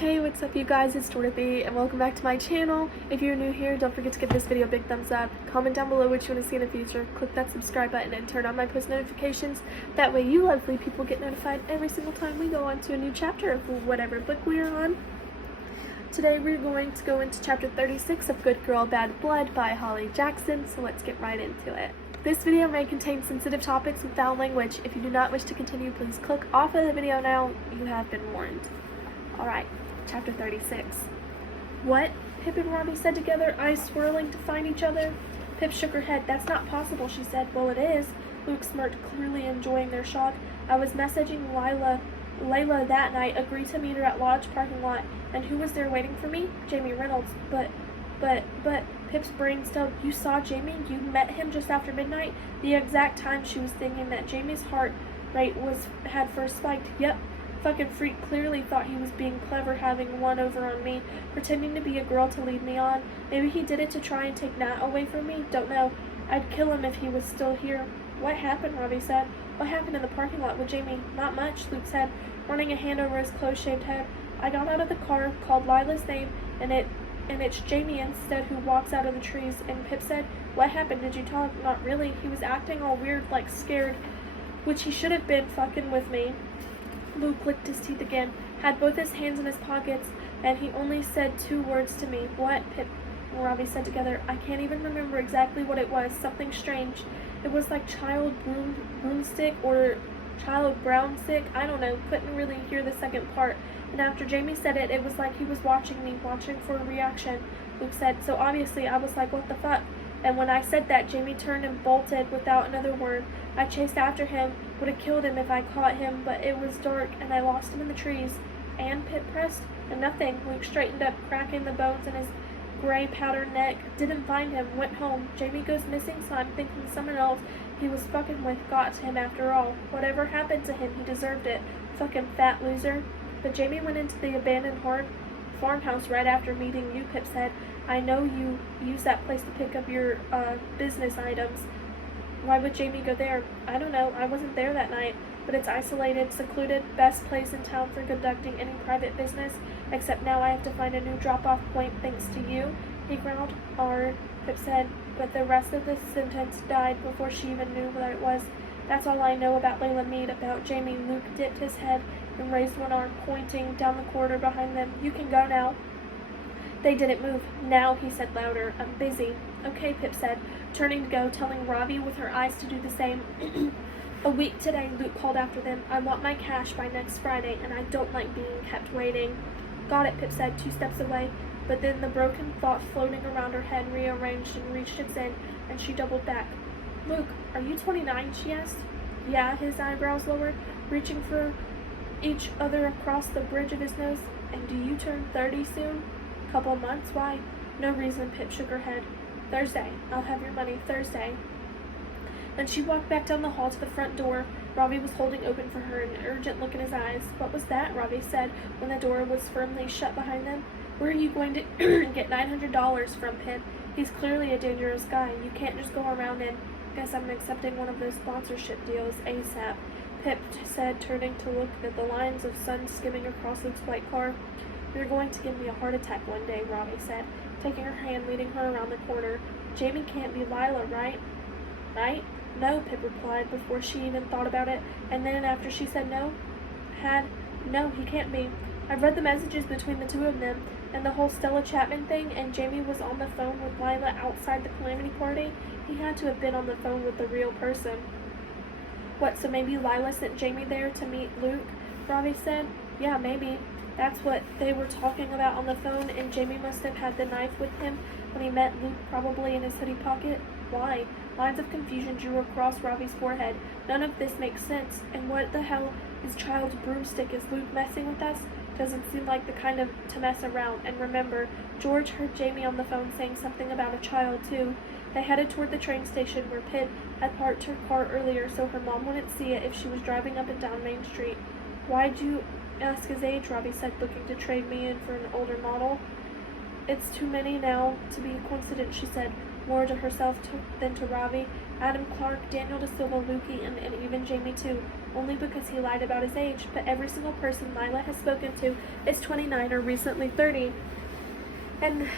Hey, what's up you guys, it's Ch36 and welcome back to my channel. If you're new here, don't forget to give this video a big thumbs up, comment down below what you want to see in the future, click that subscribe button and turn on my post notifications. That way you lovely people get notified every single time we go on to a new chapter of whatever book we're on. Today we're going to go into chapter 36 of Good Girl Bad Blood by Holly Jackson, so let's get right into it. This video may contain sensitive topics and foul language. If you do not wish to continue, please click off of the video now. You have been warned. Alright, chapter 36. What? Pip and Robbie said together, eyes swirling to find each other. Pip shook her head. That's not possible, she said. Well, it is. Luke smirked, clearly enjoying their shock. I was messaging Layla that night, agreed to meet her at Lodge parking lot. And who was there waiting for me? Jamie Reynolds. But, Pip's brain stilled. You saw Jamie? You met him just after midnight? The exact time she was thinking that Jamie's heart rate had first spiked. Yep. Fucking freak clearly thought he was being clever, having one over on me, pretending to be a girl to lead me on. Maybe he did it to try and take Nat away from me? Don't know. I'd kill him if he was still here. What happened? Robbie said. What happened in the parking lot with Jamie? Not much, Luke said, running a hand over his close-shaved head. I got out of the car, called Lila's name, and it's Jamie instead who walks out of the trees. And Pip said, what happened? Did you talk? Not really. He was acting all weird, like scared, which he should have been fucking with me. Luke licked his teeth again, had both his hands in his pockets, and he only said two words to me. What? Pip and Robbie said together. I can't even remember exactly what it was. Something strange. It was like child broomstick or child brownstick. I don't know. Couldn't really hear the second part. And after Jamie said it, it was like he was watching me, watching for a reaction. Luke said. So obviously I was like, what the fuck? And when I said that, Jamie turned and bolted without another word. I chased after him, would have killed him if I caught him, but it was dark and I lost him in the trees. And Pip pressed, and nothing. Luke straightened up, cracking the bones in his gray powdered neck. Didn't find him, went home. Jamie goes missing, so I'm thinking someone else he was fucking with got to him after all. Whatever happened to him, he deserved it. Fucking fat loser. But Jamie went into the abandoned farmhouse right after meeting you, Pip said. I know you use that place to pick up your business items. Why would Jamie go there? I don't know. I wasn't there that night. But it's isolated, secluded, best place in town for conducting any private business. Except now I have to find a new drop-off point thanks to you. He growled. Pip said. But the rest of the sentence died before she even knew what it was. That's all I know about Layla Mead. About Jamie. Luke dipped his head and raised one arm, pointing down the corridor behind them. You can go now. They didn't move. Now, he said louder. I'm busy. Okay, Pip said, turning to go, telling Robbie with her eyes to do the same. A week today, Luke called after them. I want my cash by next Friday, and I don't like being kept waiting. Got it, Pip said, 2 steps away. But then the broken thought floating around her head rearranged and reached its end, and she doubled back. Luke, are you 29? She asked. Yeah, his eyebrows lowered, reaching for each other across the bridge of his nose. And do you turn 30 soon? Couple months? Why? No reason, Pip shook her head. Thursday. I'll have your money Thursday. Then she walked back down the hall to the front door. Robbie was holding open for her, an urgent look in his eyes. What was that? Robbie said when the door was firmly shut behind them. Where are you going to get $900 from, Pip? He's clearly a dangerous guy. You can't just go around and guess I'm accepting one of those sponsorship deals ASAP, Pip said, turning to look at the lines of sun skimming across Luke's white car. You're going to give me a heart attack one day, Robbie said, taking her hand, leading her around the corner. Jamie can't be Lila, right? Right? No, Pip replied before she even thought about it, and then after she said no, no, he can't be. I've read the messages between the two of them, and the whole Stella Chapman thing, and Jamie was on the phone with Lila outside the Calamity Party. He had to have been on the phone with the real person. What, so maybe Lila sent Jamie there to meet Luke? Robbie said. Yeah, maybe. That's what they were talking about on the phone, and Jamie must have had the knife with him when he met Luke, probably in his hoodie pocket. Why? Lines of confusion drew across Robbie's forehead. None of this makes sense. And what the hell is child's broomstick? Is Luke messing with us? Doesn't seem like the kind of to mess around. And remember, George heard Jamie on the phone saying something about a child, too. They headed toward the train station where Pip had parked her car earlier so her mom wouldn't see it if she was driving up and down Main Street. Why'd you ask his age? Robbie said, looking to trade me in for an older model. It's too many now to be a coincidence, she said, more to herself than to Robbie. Adam Clark, Daniel De Silva, Lukey, and even Jamie too. only because he lied about his age, but every single person Lila has spoken to is 29 or recently 30. And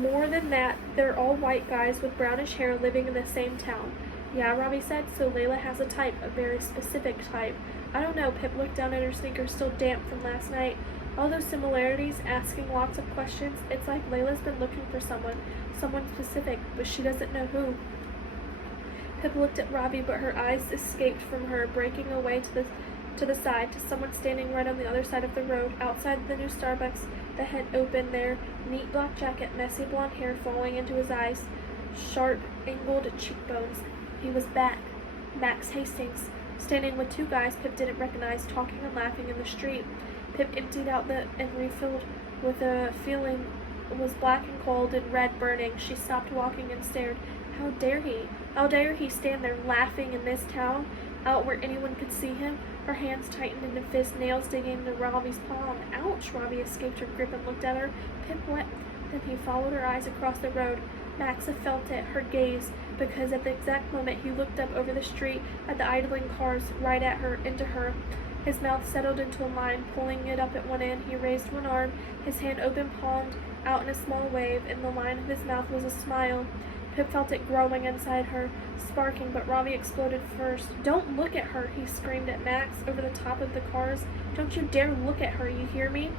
more than that, they're all white guys with brownish hair living in the same town. Yeah, Robbie said, so Layla has a type, a very specific type. I don't know, Pip looked down at her sneakers, still damp from last night. All those similarities, asking lots of questions, it's like Layla's been looking for someone specific, but she doesn't know who. Pip looked at Robbie, but her eyes escaped from her, breaking away to the side, to someone standing right on the other side of the road, outside the new Starbucks, the head open there, neat black jacket, messy blonde hair falling into his eyes, sharp, angled cheekbones. He was back. Max Hastings, standing with two guys Pip didn't recognize, talking and laughing in the street. Pip emptied out and refilled with a feeling it was black and cold and red burning. She stopped walking and stared. How dare he? How dare he stand there laughing in this town, out where anyone could see him? Her hands tightened into fists, nails digging into Robbie's palm. Ouch! Robbie escaped her grip and looked at her. Pip went. Then he followed her eyes across the road. Max felt it, her gaze, because at the exact moment he looked up over the street at the idling cars right at her, into her. His mouth settled into a line, pulling it up at one end. He raised one arm, his hand open palmed out in a small wave. In the line of his mouth was a smile. Pip felt it growing inside her, sparking, but Robbie exploded first. Don't look at her, he screamed at Max over the top of the cars. Don't you dare look at her, you hear me?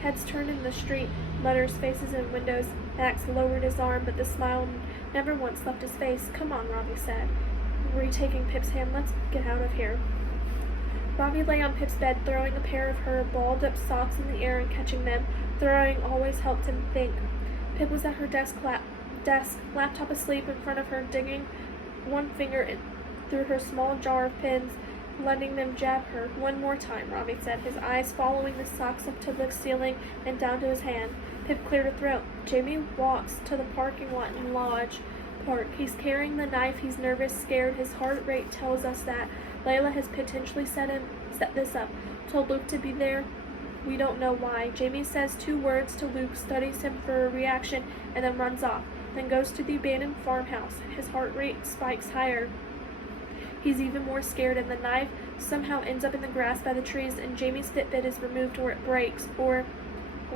Heads turned in the street, letters, faces, and windows. Max lowered his arm, but the smile never once left his face. Come on, Robbie said, retaking Pip's hand. Let's get out of here. Robbie lay on Pip's bed, throwing a pair of her balled-up socks in the air and catching them. Throwing always helped him think. Pip was at her desk, laptop asleep in front of her, digging one finger through her small jar of pins, letting them jab her. One more time, Robbie said, his eyes following the socks up to the ceiling and down to his hand. Pip cleared her throat. Jamie walks to the parking lot in Lodge Park. He's carrying the knife. He's nervous, scared. His heart rate tells us that Layla has potentially set this up. Told Luke to be there. We don't know why. Jamie says 2 words to Luke, studies him for a reaction, and then runs off. Then goes to the abandoned farmhouse. His heart rate spikes higher. He's even more scared, and the knife somehow ends up in the grass by the trees, and Jamie's Fitbit is removed or it breaks, or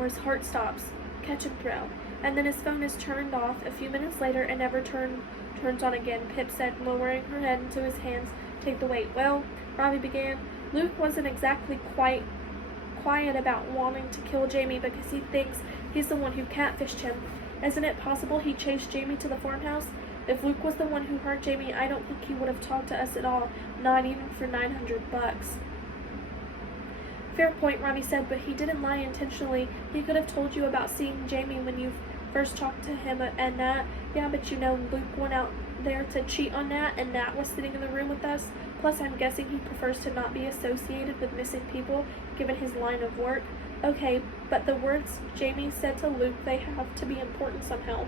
his heart stops. Catch and throw. And then his phone is turned off a few minutes later and never turns on again. Pip said, lowering her head into his hands. Take the weight. Well, Robbie began. Luke wasn't exactly quiet about wanting to kill Jamie because he thinks he's the one who catfished him. Isn't it possible he chased Jamie to the farmhouse? If Luke was the one who hurt Jamie, I don't think he would have talked to us at all, not even for $900. Fair point, Robbie said, but he didn't lie intentionally. He could have told you about seeing Jamie when you first talked to him and Nat. Yeah, but you know, Luke went out there to cheat on Nat, and Nat was sitting in the room with us. Plus, I'm guessing he prefers to not be associated with missing people, given his line of work. Okay, but the words Jamie said to Luke, they have to be important somehow.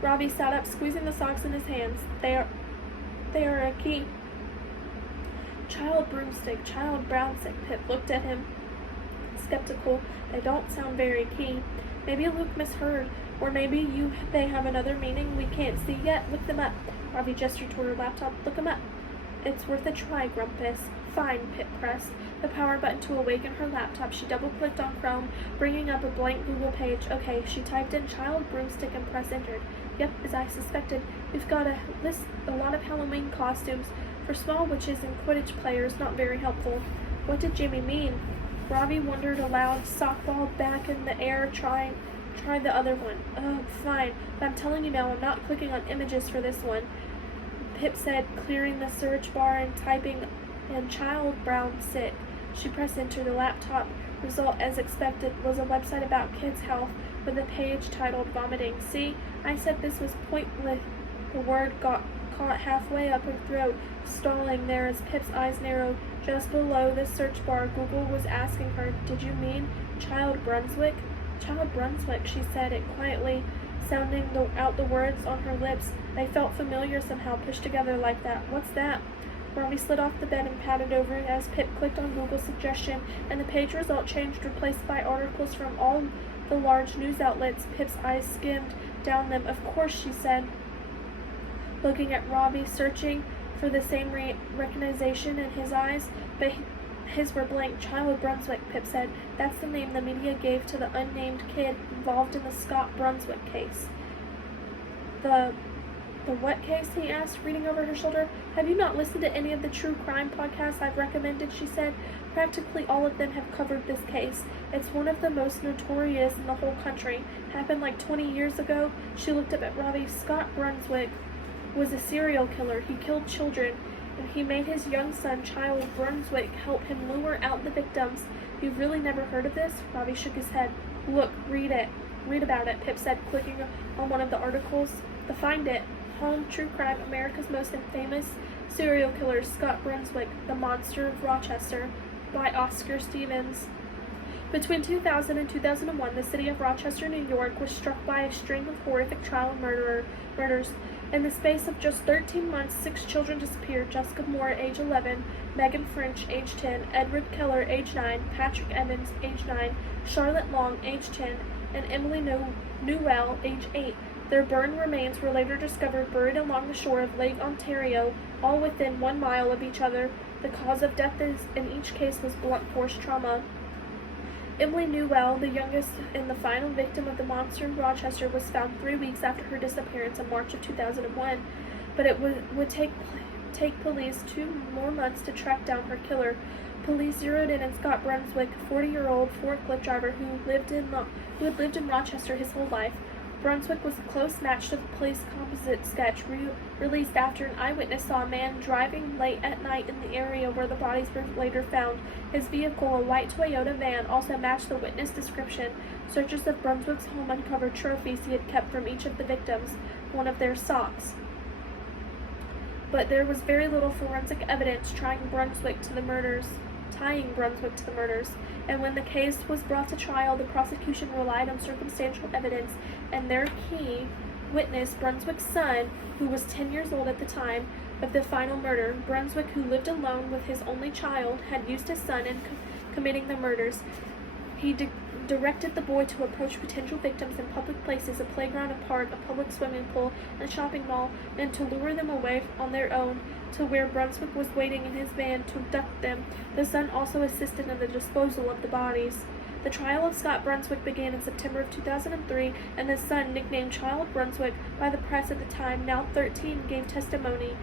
Robbie sat up, squeezing the socks in his hands. They are a key. Child broomstick, child brownstick. Pip looked at him, skeptical. They don't sound very key. Maybe Luke misheard, or maybe they have another meaning we can't see yet. Look them up. Robbie gestured toward her laptop. Look them up. It's worth a try, Grumpus. Fine, Pip pressed the power button to awaken her laptop. She double-clicked on Chrome, bringing up a blank Google page. Okay, she typed in child broomstick and pressed enter. Yep, as I suspected. We've got a lot of Halloween costumes. For small witches and Quidditch players, not very helpful. What did Jamie mean? Robbie wondered aloud, softball back in the air, try the other one. Oh, fine, but I'm telling you now, I'm not clicking on images for this one. Pip said, clearing the search bar and typing in child brown sick. She pressed enter. The laptop result, as expected, was a website about kids' health with a page titled Vomiting. See, I said this was pointless. The word got caught halfway up her throat, stalling there as Pip's eyes narrowed. Just below the search bar, Google was asking her, did you mean Child Brunswick? Child Brunswick, she said it quietly, sounding out the words on her lips. They felt familiar somehow, pushed together like that. What's that? Robbie slid off the bed and patted over it as Pip clicked on Google's suggestion, and the page result changed, replaced by articles from all the large news outlets. Pip's eyes skimmed down them. Of course, she said, looking at Robbie, searching for the same recognition in his eyes, but his were blank. Child Brunswick, Pip said. That's the name the media gave to the unnamed kid involved in the Scott Brunswick case. The what case? He asked, reading over her shoulder. Have you not listened to any of the true crime podcasts I've recommended, she said. Practically all of them have covered this case. It's one of the most notorious in the whole country. Happened like 20 years ago. She looked up at Robbie. Scott Brunswick was a serial killer. He killed children, and he made his young son, Child Brunswick, help him lure out the victims. You've really never heard of this? Robbie shook his head. Look, read it. Read about it, Pip said, clicking on one of the articles. Find it. Home True Crime, America's Most Infamous Serial Killer, Scott Brunswick, The Monster of Rochester, by Oscar Stevens. Between 2000 and 2001, the city of Rochester, New York, was struck by a string of horrific child murders. In the space of just 13 months, 6 children disappeared. Jessica Moore, age 11, Megan French, age 10, Edward Keller, age 9, Patrick Evans, age 9, Charlotte Long, age 10, and Emily Newell, age 8. Their burned remains were later discovered buried along the shore of Lake Ontario, all within 1 mile of each other. The cause of death in each case was blunt force trauma. Emily Newell, the youngest and the final victim of the monster in Rochester, was found 3 weeks after her disappearance in March of 2001, but it would take police 2 more months to track down her killer. Police zeroed in on Scott Brunswick, a 40-year-old forklift driver who had lived in Rochester his whole life. Brunswick was a close match to the police composite sketch released after an eyewitness saw a man driving late at night in the area where the bodies were later found. His vehicle, a white Toyota van, also matched the witness description. Searches of Brunswick's home uncovered trophies he had kept from each of the victims, one of their socks. But there was very little forensic evidence tying Brunswick to the murders. And when the case was brought to trial, the prosecution relied on circumstantial evidence, and their key witness, Brunswick's son, who was 10 years old at the time of the final murder. Brunswick, who lived alone with his only child, had used his son in committing the murders. He directed the boy to approach potential victims in public places, a playground, a park, a public swimming pool, and a shopping mall, and to lure them away on their own to where Brunswick was waiting in his van to abduct them. The son also assisted in the disposal of the bodies. The trial of Scott Brunswick began in September of 2003, and the son, nicknamed Child Brunswick by the press at the time, now 13, gave testimony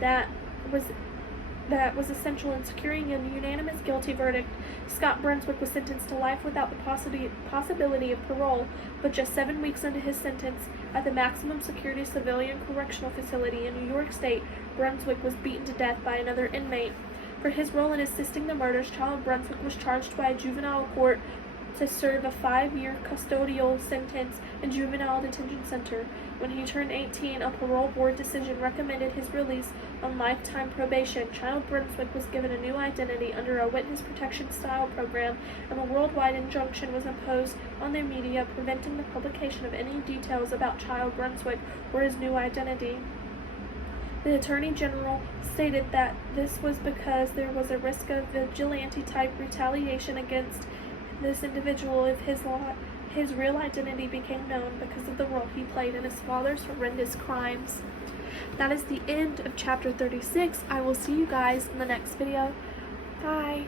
that was essential in securing a unanimous guilty verdict. Scott Brunswick was sentenced to life without the possibility of parole, but just 7 weeks into his sentence at the maximum security civilian correctional facility in New York State, Brunswick was beaten to death by another inmate. For his role in assisting the murders, Child Brunswick was charged by a juvenile court to serve a 5-year custodial sentence in juvenile detention center. When he turned 18, a parole board decision recommended his release on lifetime probation. Child Brunswick was given a new identity under a witness protection style program, and a worldwide injunction was imposed on the media, preventing the publication of any details about Child Brunswick or his new identity. The Attorney General stated that this was because there was a risk of vigilante-type retaliation against this individual if his real identity became known because of the role he played in his father's horrendous crimes. That is the end of chapter 36. I will see you guys in the next video. Bye.